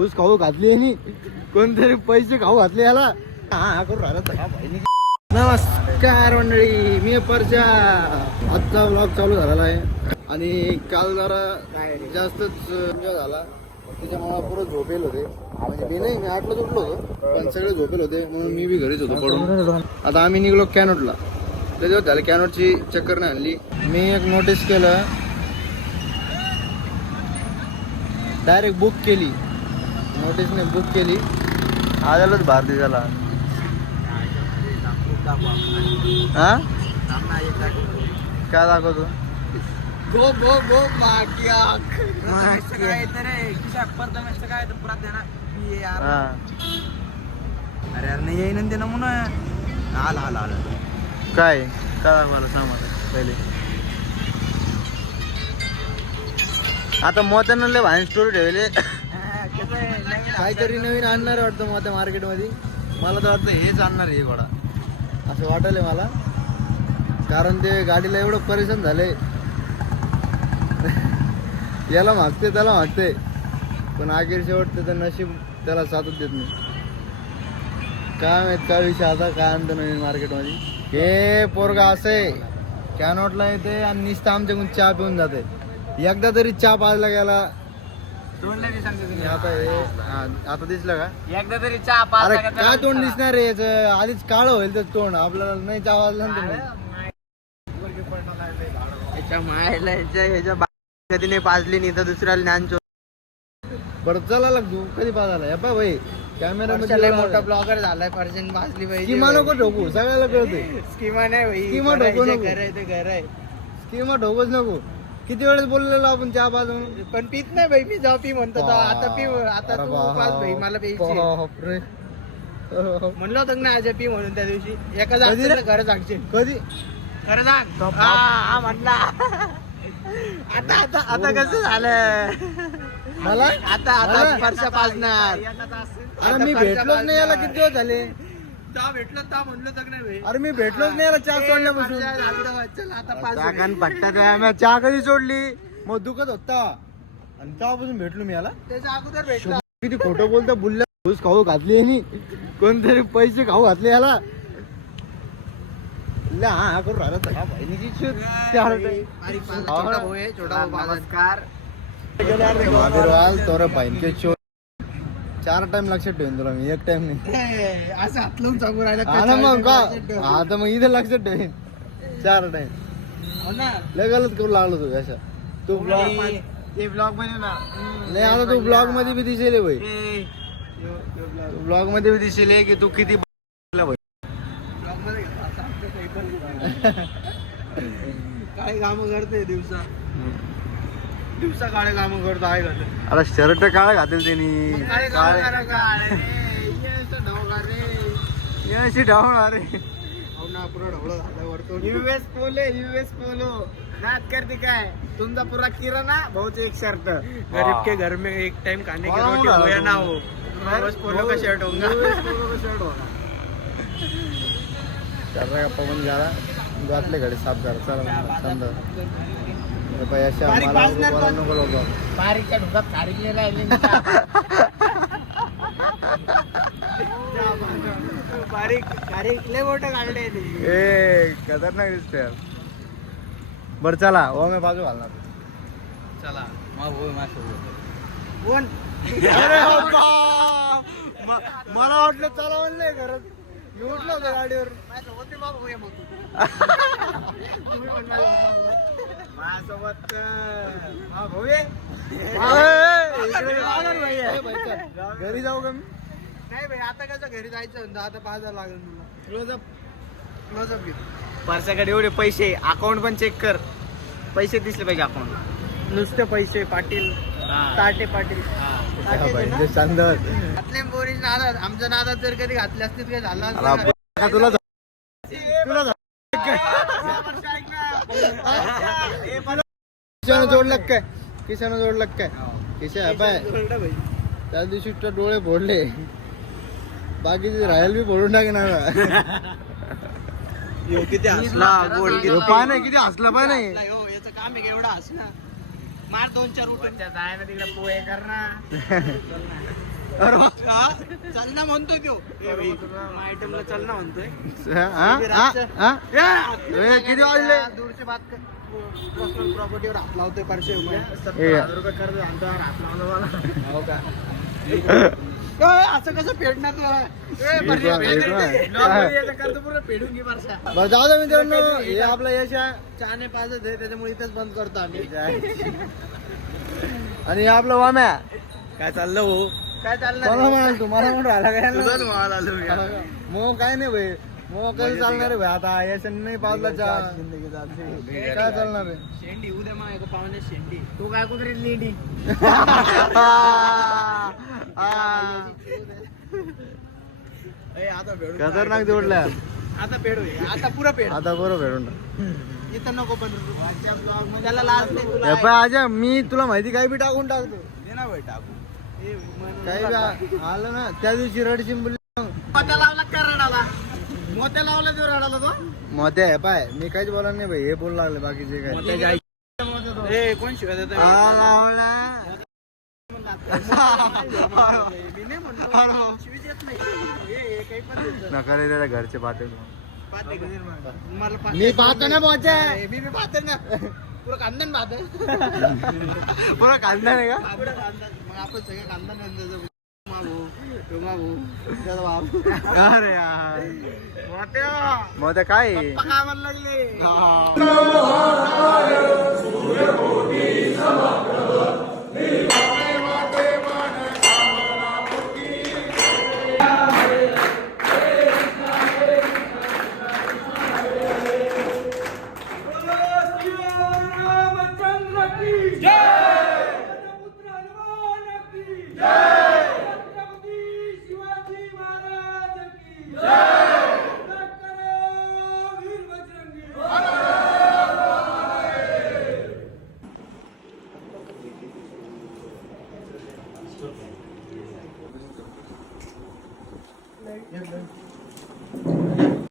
ऊस खाऊ घातली आणि कोणतरी पैसे खाऊ घातले याला. हा करू राहिला. नमस्कार मंडळी, मी परच्या. आजचा व्लॉग चालू झालेला आहे आणि काल जरा जास्तच एन्जॉय झाला. त्याच्यामुळे पुरं झोपेल होते. म्हणजे मी नाही, मी 8लाच उठलो होतो, पण सगळे झोपेल होते म्हणून मी बी घरीच होतो पडून. आता आम्ही निघलो कॅनोटला. त्याच्यावर झालं कॅनोटची चक्कर नाही आणली. मी एक नोटीस केलं, डायरेक्ट बुक केली. नोटीसने बुक केली. आजालाच भारती झाला. हा काय दाखवतो? गो गो गो अरे यार नाही येईन ते नमुना. आला आला आला. काय काय मला सांग मला पहिले. आता मोत्यानं लय भारी स्टोरी ठेवले. काहीतरी नवीन आणणार आहे वाटतं मोत्या मार्केटमध्ये. मला तर वाटतं हेच आणणार आहे घोडा, असं वाटलंय मला. कारण ते गाडीला एवढं परेशान झाले. याला मागते त्याला मागते, पण अखेर शेवट त्याचं नशीब त्याला साथच देत नाही. काय माहित काय विषय आता, काय आणतं नवीन मार्केटमध्ये. हे पोरगा असे कॅनॉटला येते आणि नुसतं आमच्याकडून चहा पिऊन जाते. एकदा तरी चहा पाजला गेला. आता दिसलं का? एकदा तरी चहा अरे काय तोंड दिसणार रे याचं? आधीच काळ होईल तर तोंड. आपल्याला नाही चहा वाजला ना ह्याच्या कधी नाही पाजली नाही तर दुसऱ्याला ज्ञान. परत चला लागतो कधी पाजायला. या पा भाई कॅमेरा मध्ये मोठा ब्लॉगर झालाय. पर्जन भाजली पाहिजे. स्कीमा नको ठोकू, सगळ्याला कळते. स्कीमा नाही भाई. स्कीमा ढोकू नको. घर आहे ते घर आहे. स्कीमा ठोकूच नको. किती वेळेस बोललेलो आपण चहा पाजून, पण पित नाही भाई. मी जाऊ पी म्हणतो आता पी. आता तू पाच भाई मला प्यायची. बापरे. म्हणलं होतं ना आज पी म्हणून त्या दिवशी. एका जागेला घर सांगशील कधी खरं सांग. हा म्हणला. आता आता आता कसं झालं मला आता आता स्पर्श पाजणार. अरे मी भेटलोच नाही याला. किती दिवस झाले? भेटलो ता म्हणलं तर नाही भाई. अरे मी भेटलोच नाही याला चहा सोडल्यापासून. चल आता पाच चहा कधी सोडली मग दुखत होता आणि तेव्हापासून भेटलो मी याला. त्याच्या अगोदर भेटलो. किती खोटं बोलतो. बुल्ल्या ऊस खाऊ घातली आणि कोणतरी पैसे खाऊ घातले याला. हा करू राहिला सगळा बहिणीची छोटा नमस्कार. तोरा बहिणीचे शो 4 टाइम लक्षात ठेवून तुला मी, 1 टाइम नाही. असं हात लावून सांगू राहिला. हा ना मग का. आता मग इथे लक्षात ठेवीन 4 टाइम. लय गलत करू लागलो तू अशा. तू ब्लॉग मध्ये ना नाही. आता तू ब्लॉग मध्ये बी दिसेल भाई. ब्लॉग मध्ये बी दिसेल की तू किती काय काम करते दिवसा काळे काम करतो आहे का. अरे शर्ट काळा घातेल त्यांनी. डाऊन अरे युएस पोलो नाच करते काय. तुमचा पुरा किराणा भाऊच एक शर्ट. गरीब के घर में एक टाइम खाने की रोटी हो या ना हो. युएस पोलो का शर्ट होगा. कर रहा गप्पा पण झाला. घातले घडी साफ करा. चला समजा अशा मला नको लोक. बारीकच्या ढुकात खारीकले राहिले. बारीक लय मोठं काढले. ए खतरनाक दिसते यार. बरं चला हो मी बाजू घालणार. चला कोण. अरे मला वाटलं चला म्हणलंय घरात. मी उठलो होतो गाडीवर. होते बाबा मग माझ्यासोबत घरी जाऊ का मी. नाही भाई आता कसं घरी जायचं. आता 5,000 लागेल तुला. क्लोजअप घे. परसाकडे एवढे पैसे. अकाउंट पण चेक कर. पैसे दिसले पाहिजे अकाउंट. नुसते पैसे. पाटील ताटे पाटील शानदार. घातले पोरी नादात. आमच्या नादात जर कधी घातले असते काय झालं तुला किशानं जोडलं काय. किशानं जोडलं काय. किशा पाय त्या दिवशी डोळे फोडले. बाकीचे राहायला बी फोडून टाकणार. किती हसला. पाय नाही किती हसला पाय नाही. याचं काम आहे का एवढा हसणं. मार 2-4 उठून जायला तिकडे पोहे कर ना. अरे वा. चलना म्हणतोय तो आयटमला चलना म्हणतोय किती वाजले? दूरचे बात पर्सनल प्रॉपर्टीवर हात लावतोय परशे ए. रुपये कर्ज आणतो हात लावलं मला हो का असं कसं फेडणार तू कर्ज पूर्ण फेडून घे परशा बरं जाऊ दे मित्रांनो, हे आपलं यश आहे चहाने पाजत आहे त्याच्यामुळे इथेच बंद करतो आम्ही आणि हे आपलं वाम्या. काय चाललं हो काय चाललं मला म्हणाल तुम्हाला म्हणून राहिला काय तुझाच म्हणाला आलो मी. मग काय नाही भाई, मग कसं चालणार आहे भाई आता यशाने नाही पावला चहा काय चालणार आहे. शेंडी उद्या मग एका पाहुणे शेंडी तू काय कुठे लेंडी आता भेडू खतरनाक जोडल्या आता पेडू आता पुरा पेड आता बरोबर भेटून इथं नको पण त्याला लाज नाही तुला आजा मी तुला माहिती काही बी टाकून टाकतो. दे ना भाई टाकू काही बी आलं ना त्या दिवशी रडशीन बोलली मोत्या लावला का रडाला मोत्या लावला जो रडाला तो मोत्या आहे पाय, मी काहीच बोला नाही भाई, हे बोलू लागले बाकीचे काय ए कोण शिवाय देतोय? हा, लावला. मी नाही म्हणलो. शिवीच येत नाही. हे काही पण देतो. नका रे त्याच्या घरचे पाहते. पाहते का? मला मी पाहतो ना मोत्या, मी पाहते ना पुरं कांदन पाहते पुरा कांदा नाही का? मग आपण सगळे कांदन मागू त्याचा बाप अरे यार मोठ्या मोत्या काय आहे? पप्पा काय म्हणू लागले